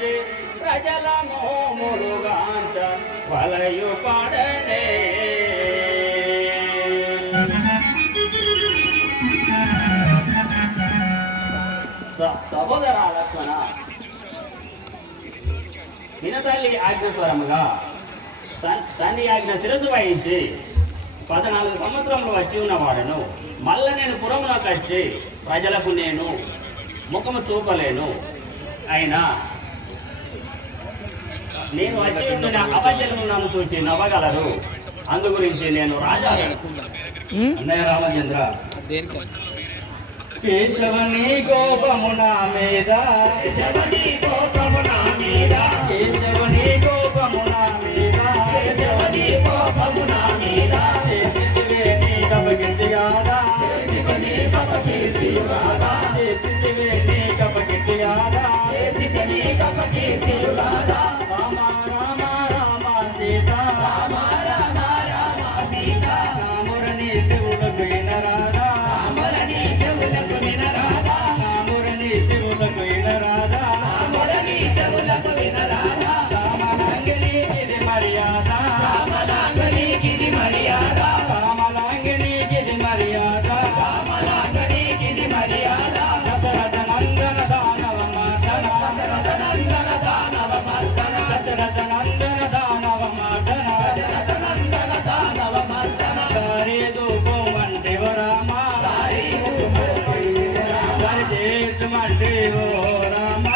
వచ్చి ప్రజల మోములుగాంచ వలయు పాడనే. సహోదర లక్ష్మణ, వినతల్లి ఆజ్ఞస్వరముగా తండ్రి ఆజ్ఞ శిరసు వహించి 14 సంవత్సరములు వచ్చి ఉన్నవాడను. మళ్ళా నేను పురమున కట్టి ప్రజలకు నేను ముఖము చూపలేను. అయినా నేను వచ్చి ఉండిన అబద్ధము నన్ను చూచి నవ్వగలరు. అందు గురించి నేను రాజా అన్నయ్య రామచంద్ర, కేశవని కోపము నా మీద, కేశవని కోపము నా మీద, కేశవని కోపము నా మీద, కేశవని కోపము నా మీద, చేసితివే నీ కపకీర్తి గాదా, చేసితివే నీ కపకీర్తి గాదా, చేసితివే నీ కపకీర్తి గాదా, చేసితివే నీ కపకీర్తి గాదా. రామ రామ రామ సీత, రామ రామ రామ సీత, రామురని శివులకు వినరాదా, రామురని శివులకు వినరాదా, రామురని శివులకు వినరాదా, రామురని శివులకు వినరాదా. సామలాంగిని గిరి మర్యాద, సామలాంగిని గిరి మర్యాద, సామలాంగిని గిరి మర్యాద, సామలాంగిని గిరి మర్యాద. దశరథ నందన దానవ మర్దన, దశరథ నందన దానవ మర్దన, దశరథ నందన దానవ మర్దన, దశరథ నందన దానవ మర్దన. దారి చూపమంటివ రామ, దారి చేర్చమంటివో రామ,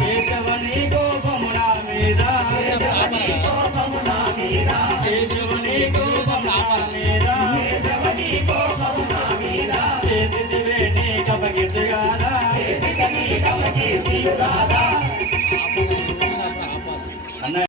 కేశవని కోపము నా మీద, కేశవని కోపము నా మీద, కేశవని కోపము నా మీద, కేశవని కోపము నా మీద, చేసితివే నీ కపకీర్తి గాదా, చేసితివే నీ కపకీర్తి గాదా.